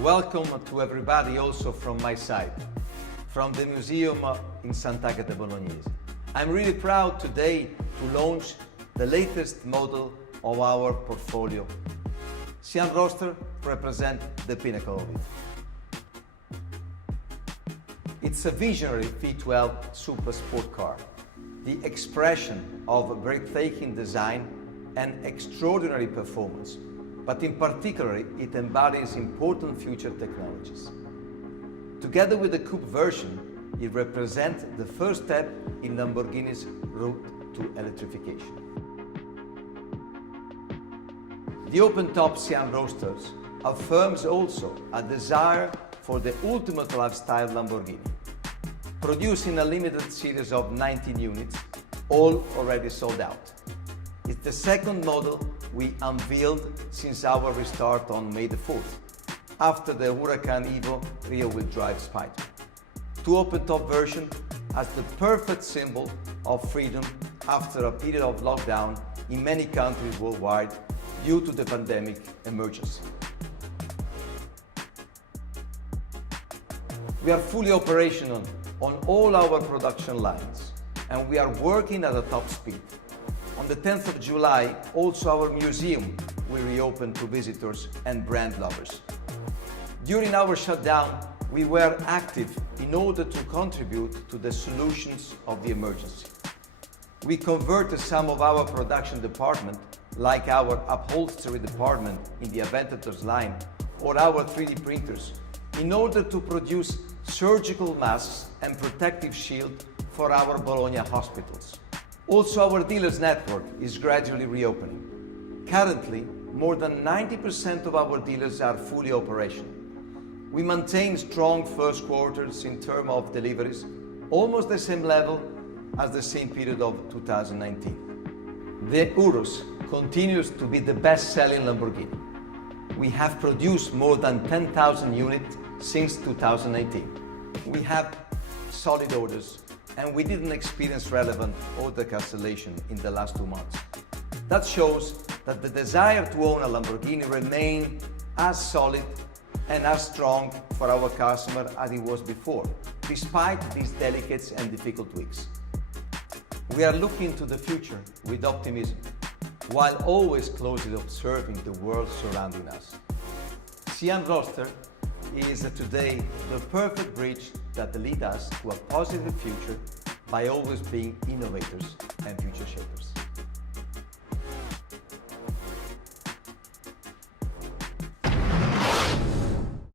Welcome to everybody also from my side, from the museum in Sant'Agata Bolognese. I'm really proud today to launch the latest model of our portfolio. Sian Roadster represents the pinnacle of it. It's a visionary V12 super sport car, the expression of breathtaking design and extraordinary performance, but in particular it embodies important future technologies. Together with the coupe version, it represents the first step in Lamborghini's route to electrification. The open-top Sian Roadsters affirms also a desire for the ultimate lifestyle Lamborghini, producing a limited series of 19 units, all already sold out. It's the second model we unveiled since our restart on May the 4th, after the Huracan Evo rear-wheel drive Spider. Two open-top version as the perfect symbol of freedom after a period of lockdown in many countries worldwide due to the pandemic emergency. We are fully operational on all our production lines, and we are working at a top speed. On the 10th of July, also our museum will reopen to visitors and brand lovers. During our shutdown, we were active in order to contribute to the solutions of the emergency. We converted some of our production department, like our upholstery department in the Aventators line, or our 3D printers, in order to produce surgical masks and protective shield for our Bologna hospitals. Also, our dealers network is gradually reopening. Currently, more than 90% of our dealers are fully operational. We maintain strong first quarters in terms of deliveries, almost the same level as the same period of 2019. The Urus continues to be the best-selling Lamborghini. We have produced more than 10,000 units since 2018. We have solid orders, and we didn't experience relevant order cancellation in the last 2 months. That shows that the desire to own a Lamborghini remains as solid and as strong for our customer as it was before, despite these delicate and difficult weeks. We are looking to the future with optimism, while always closely observing the world surrounding us. Sian Roadster is today the perfect bridge that leads us to a positive future by always being innovators and future shapers.